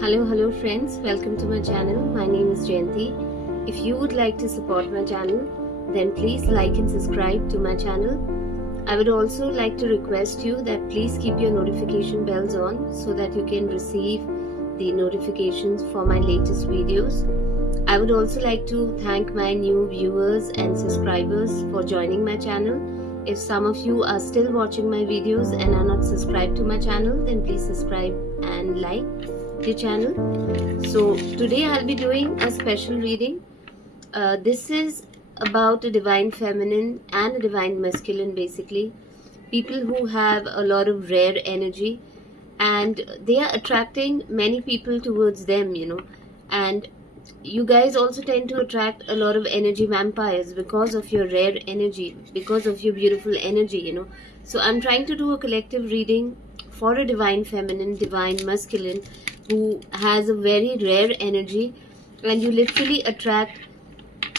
Hello friends, welcome to my channel. My name is Jayanti. If you would like to support my channel, then please like and subscribe to my channel. I would also like to request you that please keep your notification bells on so that you can receive the notifications for my latest videos. I would also like to thank my new viewers and subscribers for joining my channel. If some of you are still watching my videos and are not subscribed to my channel, then please subscribe and like the channel. So today I'll be doing a special reading. This is about a divine feminine and a divine masculine, basically people who have a lot of rare energy and they are attracting many people towards them, and you guys also tend to attract a lot of energy vampires because of your rare energy, because of your beautiful energy, so I'm trying to do a collective reading for a divine feminine, divine masculine who has a very rare energy, and you literally attract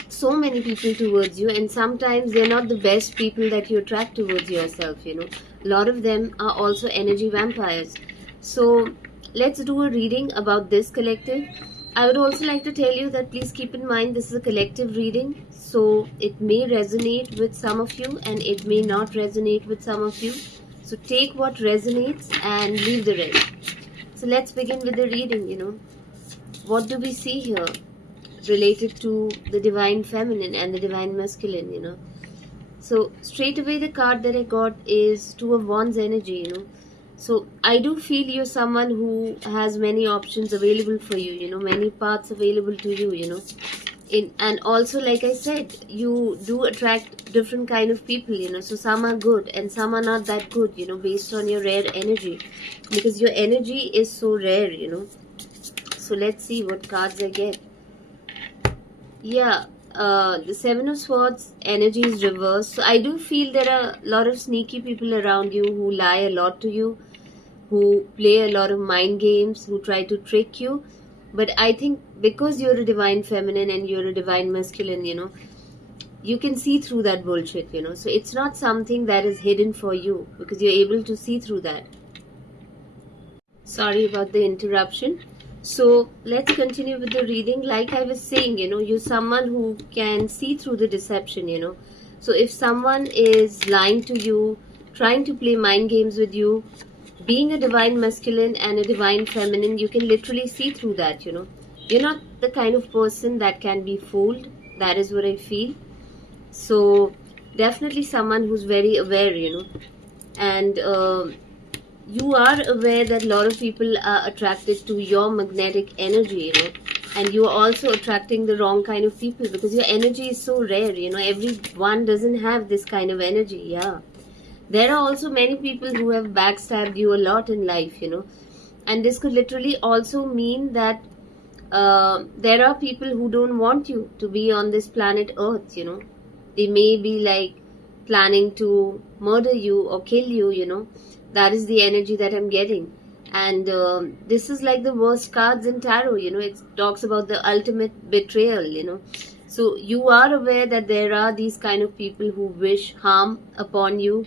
so many people towards you, and sometimes they're not the best people that you attract towards yourself. A lot of them are also energy vampires. So let's do a reading about this collective. I would also like to tell you that please keep in mind this is a collective reading, so it may resonate with some of you and it may not resonate with some of you. So take what resonates and leave the rest. So let's begin with the reading. What do we see here related to the divine feminine and the divine masculine? So straight away the card that I got is Two of Wands energy. So I do feel you're someone who has many options available for you, many paths available to you, and also, like I said, you do attract different kind of people, so some are good and some are not that good, based on your rare energy, because your energy is so rare, so let's see what cards I get. Yeah, the Seven of Swords energy is reversed. So I do feel there are a lot of sneaky people around you who lie a lot to you, who play a lot of mind games, who try to trick you. But I think because you're a divine feminine and you're a divine masculine, you can see through that bullshit, So it's not something that is hidden for you because you're able to see through that. Sorry about the interruption. So let's continue with the reading. Like I was saying, you're someone who can see through the deception, So if someone is lying to you, trying to play mind games with you, being a divine masculine and a divine feminine, you can literally see through that, You're not the kind of person that can be fooled. That is what I feel. So definitely someone who's very aware, and you are aware that a lot of people are attracted to your magnetic energy, and you are also attracting the wrong kind of people because your energy is so rare, everyone doesn't have this kind of energy. Yeah, there are also many people who have backstabbed you a lot in life, and this could literally also mean that there are people who don't want you to be on this planet Earth, they may be like planning to murder you or kill you, That is the energy that I'm getting. And this is like the worst cards in tarot, it talks about the ultimate betrayal, So you are aware that there are these kind of people who wish harm upon you,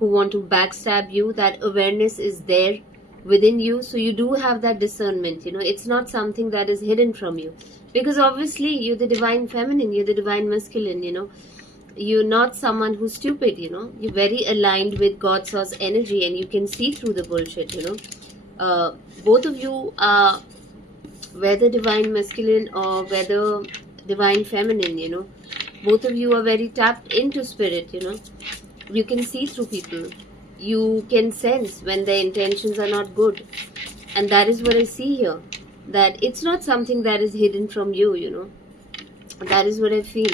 who want to backstab you. That awareness is there within you. So you do have that discernment, it's not something that is hidden from you. Because obviously you're the divine feminine, you're the divine masculine, You're not someone who's stupid, You're very aligned with God source energy and you can see through the bullshit, Both of you are, whether divine masculine or whether divine feminine, Both of you are very tapped into spirit, You can see through people. You can sense when their intentions are not good. And that is what I see here. That it's not something that is hidden from you, That is what I feel.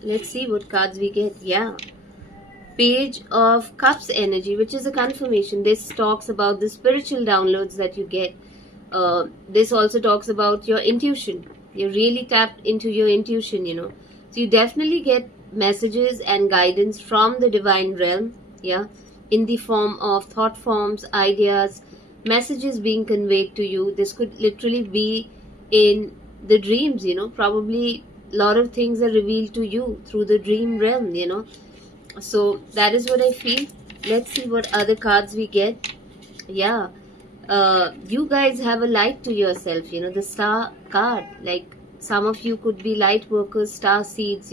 Let's see what cards we get. Yeah, Page of Cups energy, which is a confirmation. This talks about the spiritual downloads that you get. This also talks about your intuition. You're really tapped into your intuition, So you definitely get messages and guidance from the divine realm, yeah, in the form of thought forms, ideas, messages being conveyed to you. This could literally be in the dreams, probably a lot of things are revealed to you through the dream realm, So that is what I feel. Let's see what other cards we get. Yeah, you guys have a light to yourself, the star card. Like, some of you could be light workers, star seeds,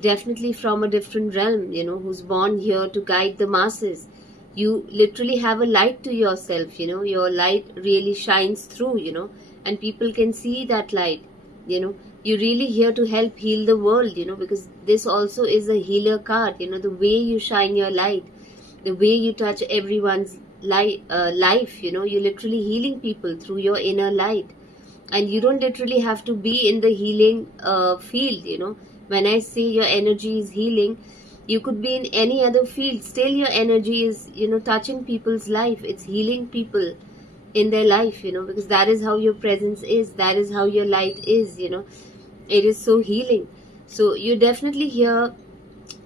definitely from a different realm, who's born here to guide the masses. You literally have a light to yourself, your light really shines through, and people can see that light, you're really here to help heal the world, because this also is a healer card, the way you shine your light, the way you touch everyone's life, you're literally healing people through your inner light. And you don't literally have to be in the healing field, when I say your energy is healing, you could be in any other field, still your energy is, touching people's life, it's healing people in their life, because that is how your presence is, that is how your light is, it is so healing. So you're definitely here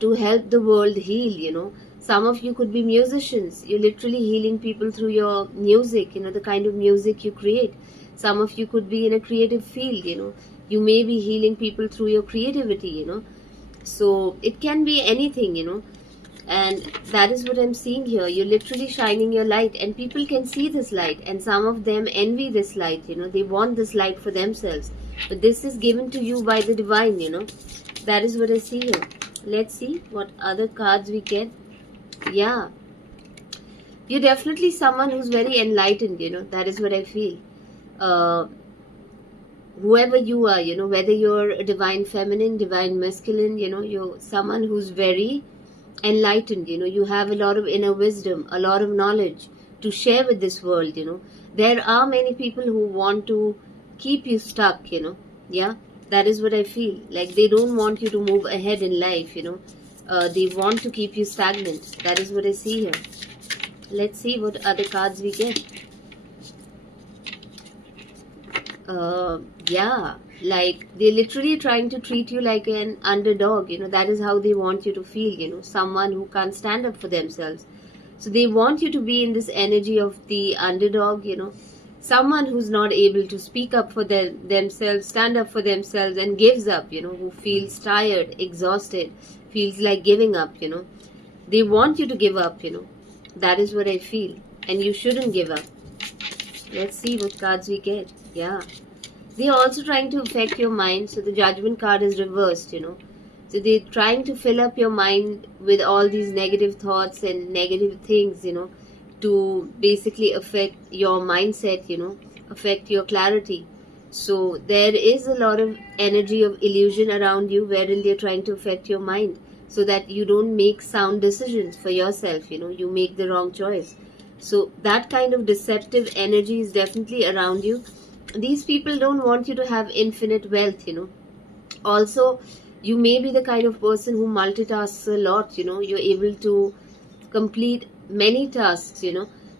to help the world heal. Some of you could be musicians, you're literally healing people through your music, the kind of music you create. Some of you could be in a creative field, you may be healing people through your creativity, so it can be anything, and that is what I'm seeing here. You're literally shining your light, and people can see this light, and some of them envy this light, they want this light for themselves, but this is given to you by the divine, that is what I see here. Let's see what other cards we get. Yeah, you're definitely someone who's very enlightened, that is what I feel. Whoever you are, whether you're a divine feminine, divine masculine, you're someone who's very enlightened, you have a lot of inner wisdom, a lot of knowledge to share with this world, there are many people who want to keep you stuck, yeah, that is what I feel. Like, they don't want you to move ahead in life, they want to keep you stagnant. That is what I see here. Let's see what other cards we get. Yeah, like, they're literally trying to treat you like an underdog, that is how they want you to feel, someone who can't stand up for themselves. So they want you to be in this energy of the underdog, someone who's not able to speak up for themselves, stand up for themselves, and gives up, who feels tired, exhausted, feels like giving up, they want you to give up, that is what I feel, and you shouldn't give up. Let's see what cards we get. Yeah, they're also trying to affect your mind, so the Judgment card is reversed, so they're trying to fill up your mind with all these negative thoughts and negative things, to basically affect your mindset, affect your clarity. So there is a lot of energy of illusion around you wherein they're trying to affect your mind so that you don't make sound decisions for yourself, you make the wrong choice. So that kind of deceptive energy is definitely around you. These people don't want you to have infinite wealth, Also, you may be the kind of person who multitasks a lot, you're able to complete many tasks,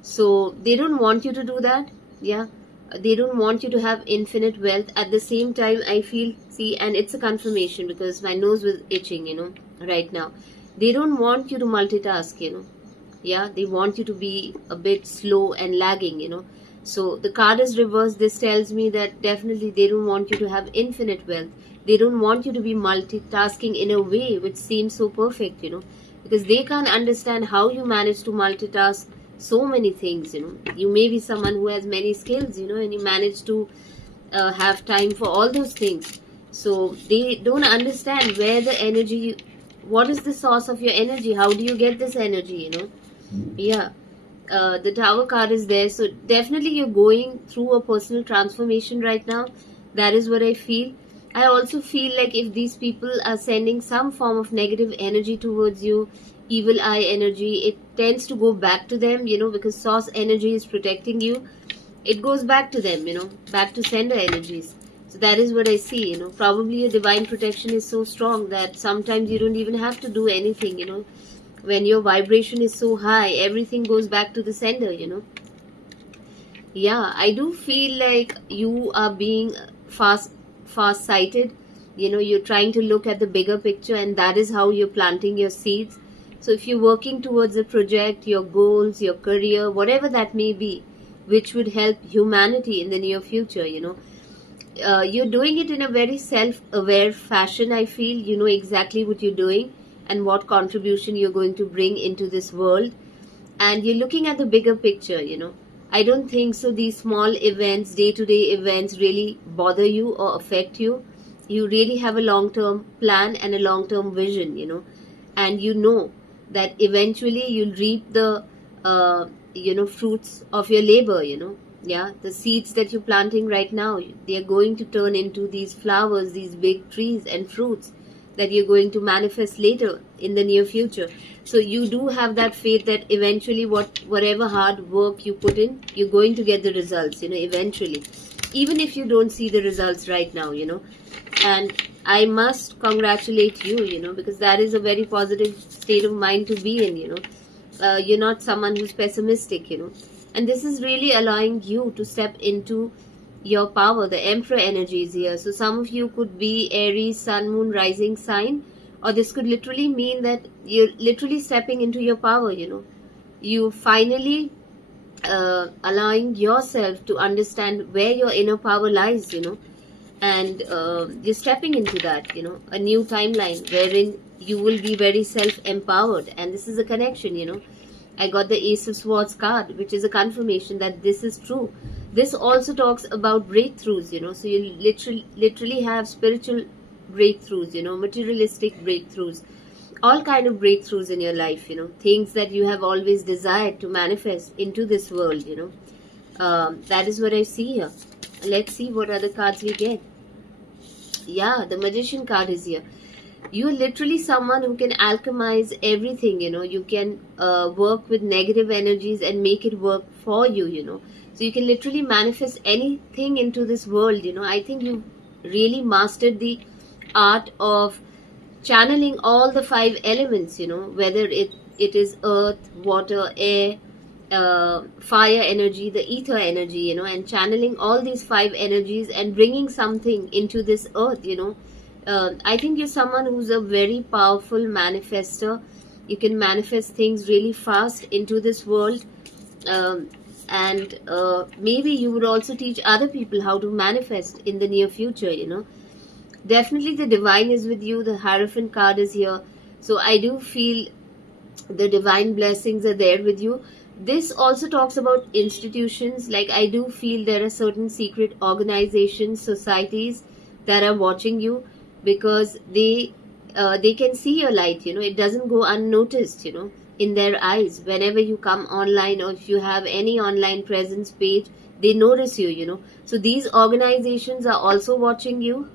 So they don't want you to do that. Yeah, they don't want you to have infinite wealth. At the same time, I feel, see, and it's a confirmation because my nose was itching, right now. They don't want you to multitask, Yeah, they want you to be a bit slow and lagging, So the card is reversed. This tells me that definitely they don't want you to have infinite wealth. They don't want you to be multitasking in a way which seems so perfect, because they can't understand how you manage to multitask so many things, You may be someone who has many skills, and you manage to have time for all those things. So they don't understand where the energy, what is the source of your energy? How do you get this energy, Yeah. The Tower card is there, so definitely you're going through a personal transformation right now. That is what I feel. I also feel like if these people are sending some form of negative energy towards you, evil eye energy, it tends to go back to them, because source energy is protecting you. It goes back to them, back to sender energies. So that is what I see, Probably your divine protection is so strong that sometimes you don't even have to do anything, When your vibration is so high, everything goes back to the sender, Yeah, I do feel like you are being fast-sighted. You're trying to look at the bigger picture, and that is how you're planting your seeds. So if you're working towards a project, your goals, your career, whatever that may be, which would help humanity in the near future, you're doing it in a very self-aware fashion, I feel. You know exactly what you're doing and what contribution you're going to bring into this world. And you're looking at the bigger picture, I don't think so these small events, day-to-day events, really bother you or affect you. You really have a long-term plan and a long-term vision, and you know that eventually you'll reap the fruits of your labor. Yeah, the seeds that you're planting right now, they are going to turn into these flowers, these big trees and fruits that you're going to manifest later in the near future. So you do have that faith that eventually whatever hard work you put in, you're going to get the results, eventually, even if you don't see the results right now. And I must congratulate you, because that is a very positive state of mind to be in. You're not someone who's pessimistic, and this is really allowing you to step into your power. The Emperor energy is here, so some of you could be Aries, Sun, Moon, Rising sign, or this could literally mean that you're literally stepping into your power. You finally allowing yourself to understand where your inner power lies, and you're stepping into that, a new timeline wherein you will be very self-empowered. And this is a connection. I got the Ace of Swords card, which is a confirmation that this is true. This also talks about breakthroughs, so you literally have spiritual breakthroughs, materialistic breakthroughs, all kind of breakthroughs in your life, things that you have always desired to manifest into this world. That is what I see here. Let's see what other cards we get. Yeah, the Magician card is here. You're literally someone who can alchemize everything. You can work with negative energies and make it work for you. So you can literally manifest anything into this world. I think you really mastered the art of channeling all the 5 elements, whether it is earth, water, air, fire energy, the ether energy, and channeling all these 5 energies and bringing something into this earth. I think you're someone who's a very powerful manifester. You can manifest things really fast into this world, and maybe you would also teach other people how to manifest in the near future. Definitely the divine is with you. The Hierophant card is here, so I do feel the divine blessings are there with you. This also talks about institutions. Like, I do feel there are certain secret organizations, societies that are watching you, because they can see your light. It doesn't go unnoticed, in their eyes. Whenever you come online, or if you have any online presence page, they notice you. So these organizations are also watching you,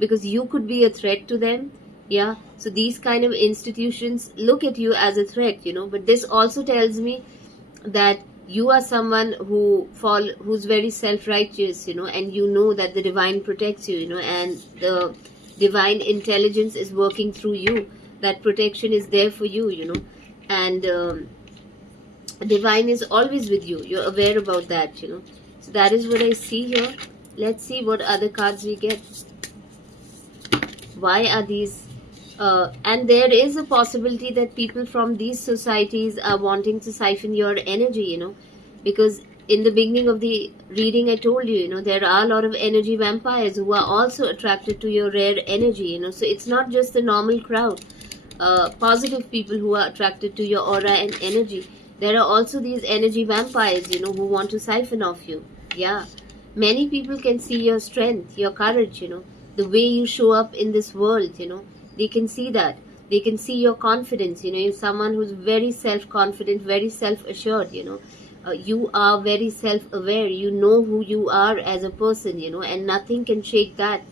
because you could be a threat to them. Yeah, so these kind of institutions look at you as a threat, but this also tells me that you are someone who's very self-righteous, and that the divine protects you, and the divine intelligence is working through you. That protection is there for you, and divine is always with you. You're aware about that, so that is what I see here. Let's see what other cards we get. Why are these and there is a possibility that people from these societies are wanting to siphon your energy, because in the beginning of the reading I told you, there are a lot of energy vampires who are also attracted to your rare energy, so it's not just the normal crowd, positive people who are attracted to your aura and energy. There are also these energy vampires, who want to siphon off you. Yeah, many people can see your strength, your courage, the way you show up in this world, they can see that. They can see your confidence. You're someone who's very self-confident, very self-assured. You are very self-aware. You know who you are as a person, and nothing can shake that.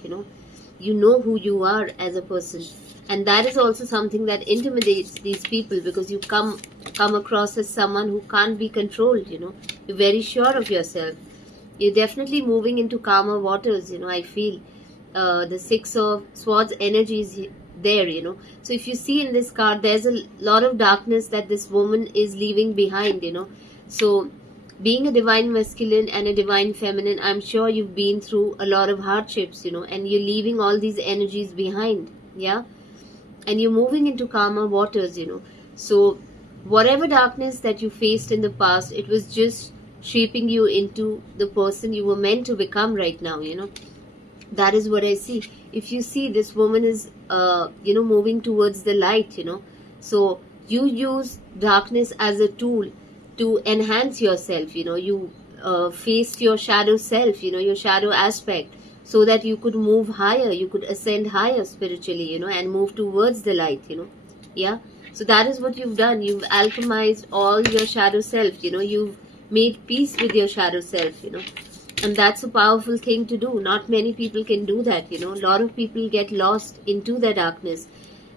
You know who you are as a person, and that is also something that intimidates these people, because you come across as someone who can't be controlled. You're very sure of yourself. You're definitely moving into calmer waters. I feel the Six of Swords energy is there, so if you see in this card, there's a lot of darkness that this woman is leaving behind, so being a divine masculine and a divine feminine, I'm sure you've been through a lot of hardships, and you're leaving all these energies behind. Yeah, and you're moving into calmer waters, so whatever darkness that you faced in the past, it was just shaping you into the person you were meant to become right now. That is what I see. If you see, this woman is moving towards the light, so you use darkness as a tool to enhance yourself. You faced your shadow self, your shadow aspect, so that you could move higher, you could ascend higher spiritually, and move towards the light. Yeah. So that is what you've done. You've alchemized all your shadow self. You've made peace with your shadow self. And that's a powerful thing to do. Not many people can do that. A lot of people get lost into the darkness.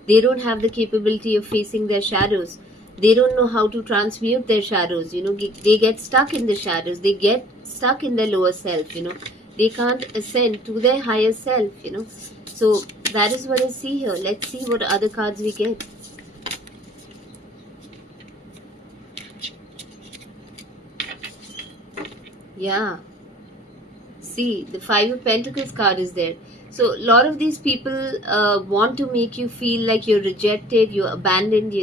They don't have the capability of facing their shadows. They don't know how to transmute their shadows. They get stuck in the shadows. They get stuck in their lower self. They can't ascend to their higher self. So that is what I see here. Let's see what other cards we get. Yeah. See, the Five of Pentacles card is there. So a lot of these people want to make you feel like you're rejected, you're abandoned.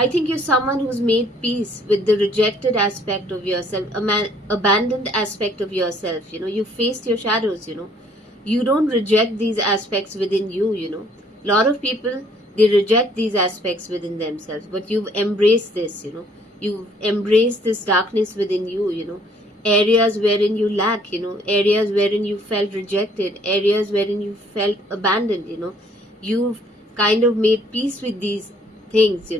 I think you're someone who's made peace with the rejected aspect of yourself, abandoned aspect of yourself. You faced your shadows. You don't reject these aspects within you. A lot of people, they reject these aspects within themselves, but you've embraced this. You've embraced this darkness within you. Areas wherein you lack, areas wherein you felt rejected, areas wherein you felt abandoned. You've kind of made peace with these things.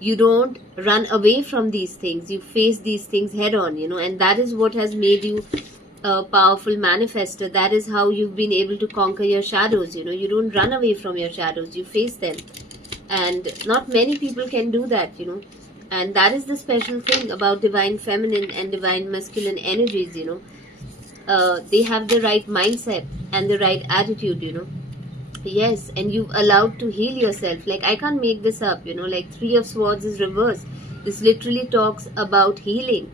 You don't run away from these things. You face these things head on. And that is what has made you a powerful manifester. That is how you've been able to conquer your shadows. You don't run away from your shadows. You face them. And not many people can do that. And that is the special thing about divine feminine and divine masculine energies. They have the right mindset and the right attitude. Yes, and you've allowed to heal yourself. Like, I can't make this up. Like, Three of Swords is reversed. This literally talks about healing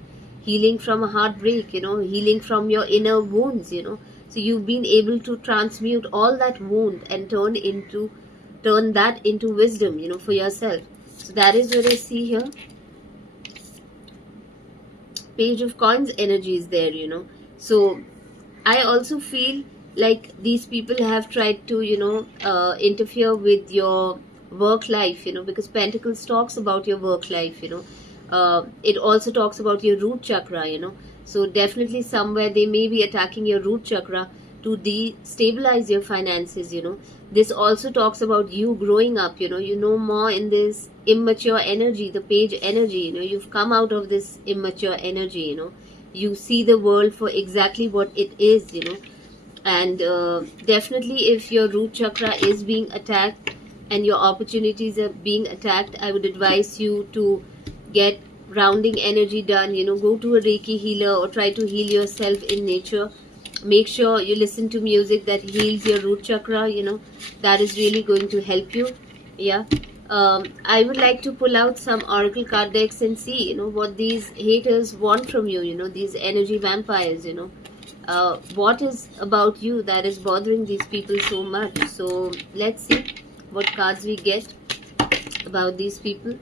from a heartbreak, healing from your inner wounds. So you've been able to transmute all that wound and turn that into wisdom, for yourself. So that is what I see here. Page of Coins energy is there. So I also feel like these people have tried to interfere with your work life, because Pentacles talks about your work life. It also talks about your root chakra. So definitely somewhere they may be attacking your root chakra to destabilize your finances. This also talks about you growing up. More in this immature energy, the Page energy. You've come out of this immature energy. You see the world for exactly what it is. And definitely if your root chakra is being attacked and your opportunities are being attacked, I would advise you to get grounding energy done. Go to a Reiki healer or try to heal yourself in nature. Make sure you listen to music that heals your root chakra. That is really going to help you. Yeah. I would like to pull out some oracle card decks and see what these haters want from you. These energy vampires. What is about you that is bothering these people so much? So let's see what cards we get about these people.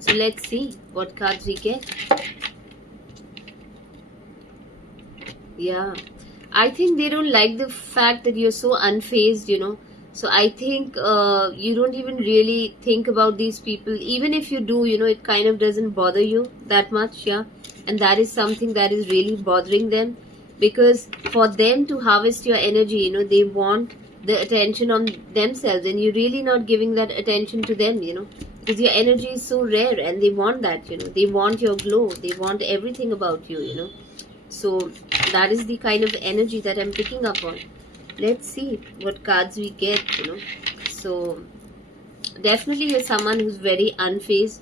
So let's see what cards we get. Yeah, I think they don't like the fact that you're so unfazed. So I think you don't even really think about these people. Even if you do, it kind of doesn't bother you that much. Yeah, and that is something that is really bothering them, because for them to harvest your energy, they want the attention on themselves, and you're really not giving that attention to them. Because your energy is so rare and they want that. They want your glow. They want everything about you. So that is the kind of energy that I'm picking up on. Let's see what cards we get. So definitely you're someone who's very unfazed.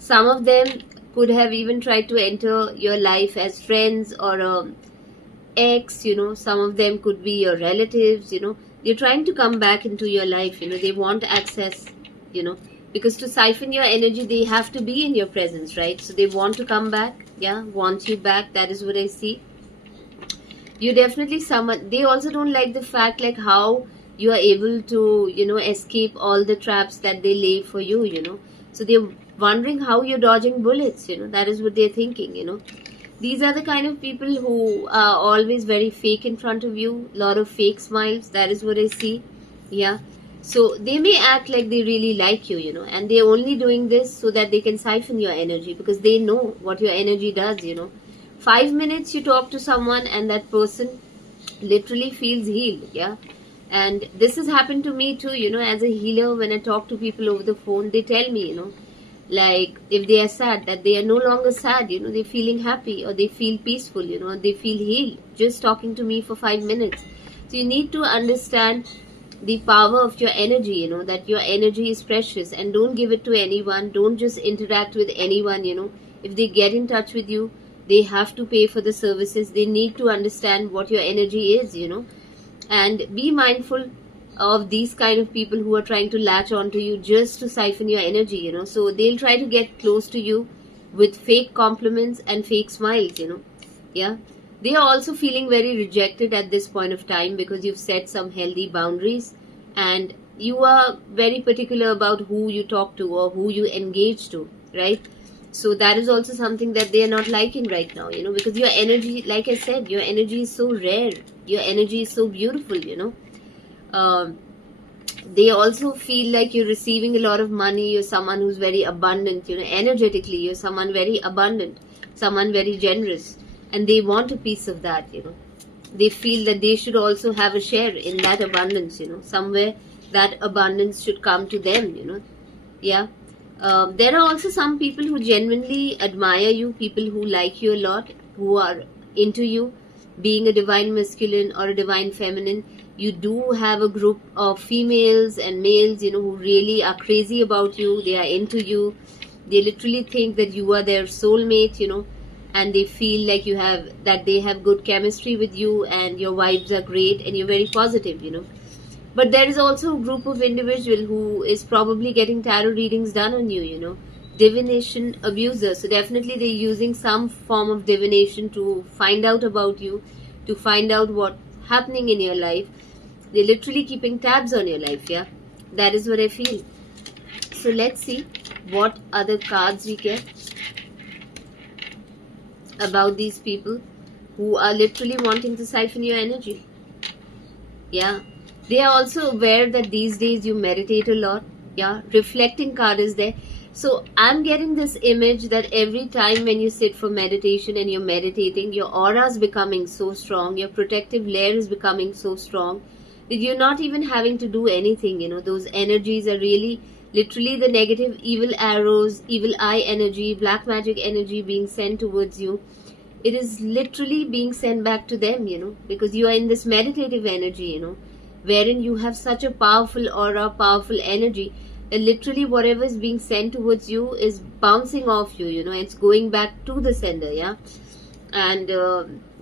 Some of them could have even tried to enter your life as friends or ex. Some of them could be your relatives. They're trying to come back into your life. They want access. Because to siphon your energy, they have to be in your presence, right? So they want to come back. Yeah, want you back. That is what I see. You definitely someone. They also don't like the fact like how you are able to escape all the traps that they lay for you. So they're wondering how you're dodging bullets. That is what they're thinking. These are the kind of people who are always very fake in front of you, lot of fake smiles. That is what I see. Yeah. So they may act like they really like you, and they're only doing this so that they can siphon your energy, because they know what your energy does. 5 minutes you talk to someone and that person literally feels healed. Yeah. And this has happened to me too, as a healer. When I talk to people over the phone, they tell me, like if they are sad, that they are no longer sad, they're feeling happy, or they feel peaceful, they feel healed just talking to me for 5 minutes. So you need to understand the power of your energy, that your energy is precious, and don't give it to anyone. Don't just interact with anyone. If they get in touch with you, they have to pay for the services. They need to understand what your energy is, and be mindful of these kind of people who are trying to latch onto you just to siphon your energy. So they'll try to get close to you with fake compliments and fake smiles. Yeah. They are also feeling very rejected at this point of time, because you've set some healthy boundaries and you are very particular about who you talk to or who you engage to, right? So that is also something that they are not liking right now, because your energy, like I said, your energy is so rare, your energy is so beautiful. um, they also feel like you're receiving a lot of money. You're someone who's very abundant, energetically you're someone very abundant, someone very generous, and they want a piece of that. They feel that they should also have a share in that abundance. Somewhere that abundance should come to them. Yeah. There are also some people who genuinely admire you, people who like you a lot, who are into you, being a divine masculine or a divine feminine. You do have a group of females and males, who really are crazy about you. They are into you. They literally think that you are their soulmate, and they feel like they have good chemistry with you, and your vibes are great, and you're very positive. But there is also a group of individual who is probably getting tarot readings done on you, divination abuser. So definitely they're using some form of divination to find out about you, to find out what's happening in your life. They're literally keeping tabs on your life. Yeah, that is what I feel. So let's see what other cards we get about these people who are literally wanting to siphon your energy. Yeah. They are also aware that these days you meditate a lot. Yeah. Reflecting card is there. So I'm getting this image that every time when you sit for meditation and you're meditating, your aura is becoming so strong, your protective layer is becoming so strong that you're not even having to do anything. Those energies are really literally the negative evil arrows, evil eye energy, black magic energy being sent towards you. It is literally being sent back to them, because you are in this meditative energy, wherein you have such a powerful aura, powerful energy, that literally whatever is being sent towards you is bouncing off you, it's going back to the sender. Yeah. And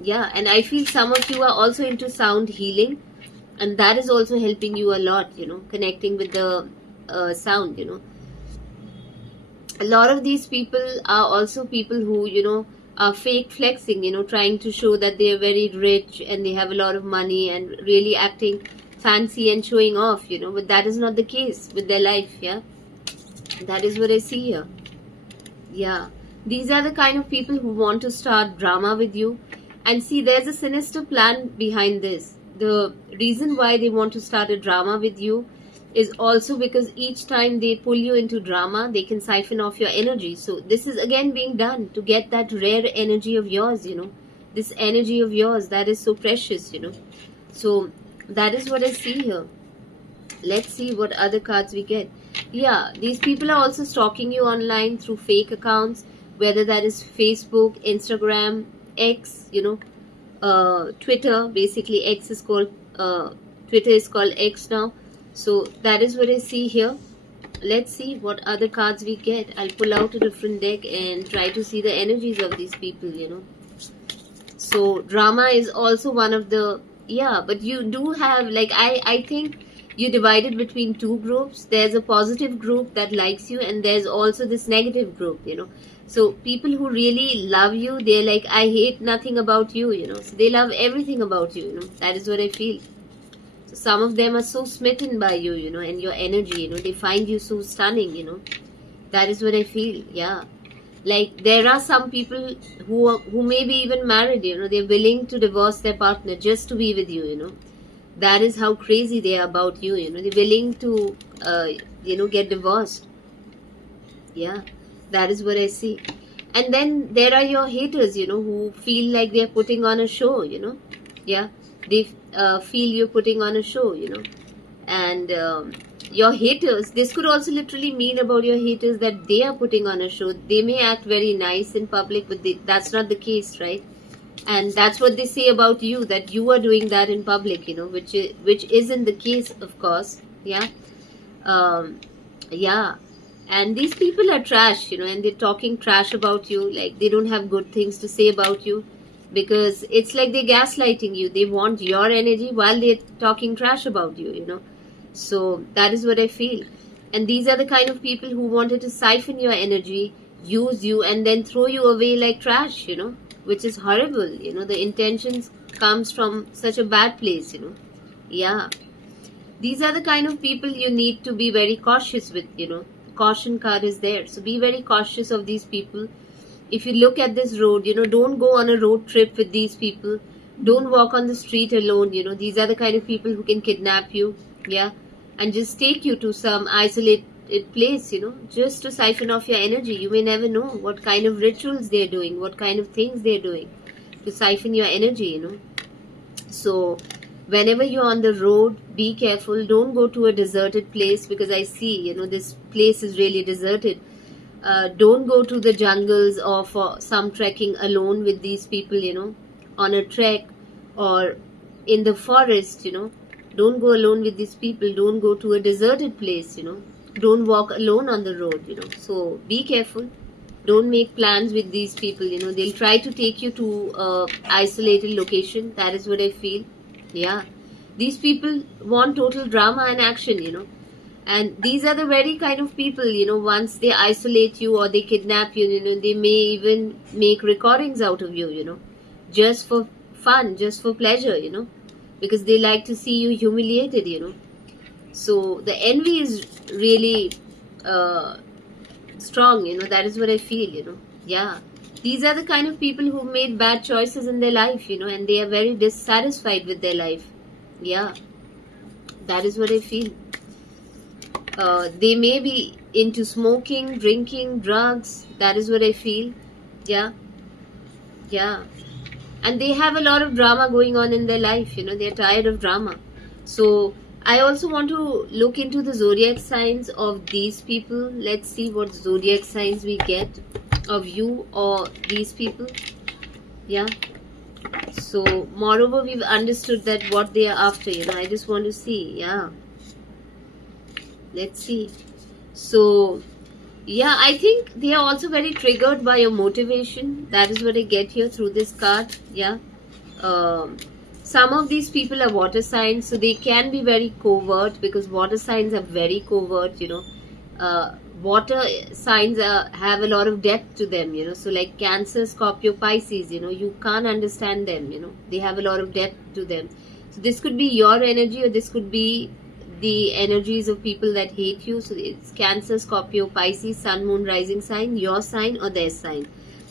yeah, and I feel some of you are also into sound healing, and that is also helping you a lot, connecting with the sound. A lot of these people are also people who are fake flexing, trying to show that they are very rich and they have a lot of money, and really acting fancy and showing off, but that is not the case with their life. Yeah, that is what I see here. Yeah, these are the kind of people who want to start drama with you, and see, there's a sinister plan behind this. The reason why they want to start a drama with you is also because each time they pull you into drama, they can siphon off your energy. So this is again being done to get that rare energy of yours, this energy of yours that is so precious. So that is what I see here. Let's see what other cards we get. Yeah, these people are also stalking you online through fake accounts, whether that is Facebook, Instagram, X, Twitter. Basically X is called Twitter is called X now. So that is what I see here. Let's see what other cards we get. I'll pull out a different deck and try to see the energies of these people. So drama is also one of the, yeah, but you do have, like, I think you divided between two groups. There's a positive group that likes you, and there's also this negative group. So people who really love you, they're like, I hate nothing about you. So they love everything about you. That is what I feel. So some of them are so smitten by you, and your energy. They find you so stunning. That is what I feel. Yeah. Like there are some people who may be even married, you know, they're willing to divorce their partner just to be with you, you know. That is how crazy they are about you, you know. They're willing to get divorced. Yeah, that is what I see. And then there are your haters, you know, who feel like they're putting on a show, you know. Yeah, they feel you're putting on a show, you know. And your haters, this could also literally mean about your haters that they are putting on a show. They may act very nice in public, but that's not the case, right? And that's what they say about you, that you are doing that in public, you know, which isn't the case, of course. Yeah. Yeah. And these people are trash, you know, and they're talking trash about you, like they don't have good things to say about you, because it's like they're gaslighting you. They want your energy while they're talking trash about you, you know. So that is what I feel. And these are the kind of people who wanted to siphon your energy, use you, and then throw you away like trash, you know, which is horrible. You know, the intentions comes from such a bad place, you know. Yeah. These are the kind of people you need to be very cautious with, you know. Caution card is there. So be very cautious of these people. If you look at this road, you know, don't go on a road trip with these people. Don't walk on the street alone, you know. These are the kind of people who can kidnap you. Yeah. And just take you to some isolated place, you know, just to siphon off your energy. You may never know what kind of rituals they're doing, what kind of things they're doing to siphon your energy, you know. So whenever you're on the road, be careful. Don't go to a deserted place, because I see, you know, this place is really deserted. Don't go to the jungles or for some trekking alone with these people, you know, on a trek or in the forest, you know. Don't go alone with these people. Don't go to a deserted place, you know. Don't walk alone on the road, you know. So be careful. Don't make plans with these people, you know. They'll try to take you to a isolated location. That is what I feel. Yeah. These people want total drama and action, you know. And these are the very kind of people, you know, once they isolate you or they kidnap you, you know, they may even make recordings out of you, you know, just for fun, just for pleasure, you know, because they like to see you humiliated, you know. So the envy is really strong, you know. That is what I feel, you know. Yeah. These are the kind of people who made bad choices in their life, you know, and they are very dissatisfied with their life. Yeah. That is what I feel. They may be into smoking, drinking, drugs. That is what I feel. Yeah. Yeah. And they have a lot of drama going on in their life, you know. They're tired of drama. So I also want to look into the zodiac signs of these people. Let's see what zodiac signs we get of you or these people. Yeah. So moreover, we've understood that what they are after, you know. I just want to see. Yeah. Let's see. So yeah, I think they are also very triggered by your motivation. That is what I get here through this card. Yeah. Some of these people are water signs, so they can be very covert, because water signs are very covert, you know. Water signs have a lot of depth to them, you know. So like Cancer, Scorpio, Pisces, you know, you can't understand them, you know. They have a lot of depth to them. So this could be your energy, or this could be the energies of people that hate you. So it's Cancer, Scorpio, Pisces, Sun, Moon, Rising sign, your sign or their sign.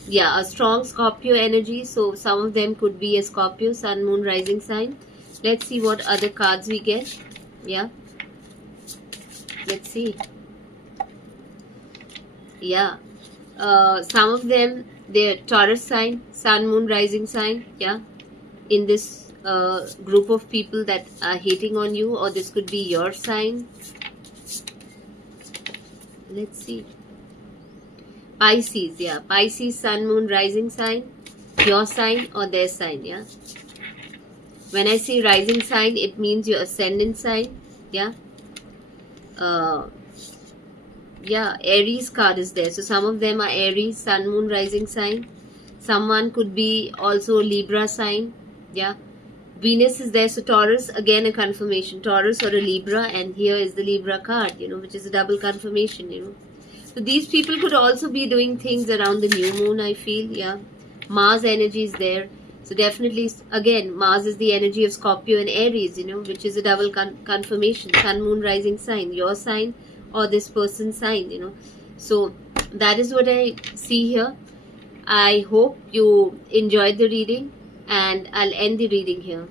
Yeah, a strong Scorpio energy. So some of them could be a Scorpio, Sun, Moon, Rising sign. Let's see what other cards we get. Yeah. Let's see. Yeah. Some of them, they're Taurus sign, Sun, Moon, Rising sign. Yeah. In this group of people that are hating on you, or this could be your sign. Let's see. Pisces, yeah. Pisces, Sun, Moon, Rising sign. Your sign or their sign, yeah. When I say rising sign, it means your ascendant sign, yeah. Yeah, Aries card is there. So some of them are Aries, Sun, Moon, Rising sign. Someone could be also Libra sign, yeah. Venus is there, so Taurus, again a confirmation, Taurus or a Libra, and here is the Libra card, you know, which is a double confirmation, you know. So these people could also be doing things around the new moon, I feel, yeah. Mars energy is there, so definitely, again, Mars is the energy of Scorpio and Aries, you know, which is a double confirmation, Sun, Moon, Rising sign, your sign or this person's sign, you know. So that is what I see here. I hope you enjoyed the reading, and I'll end the reading here.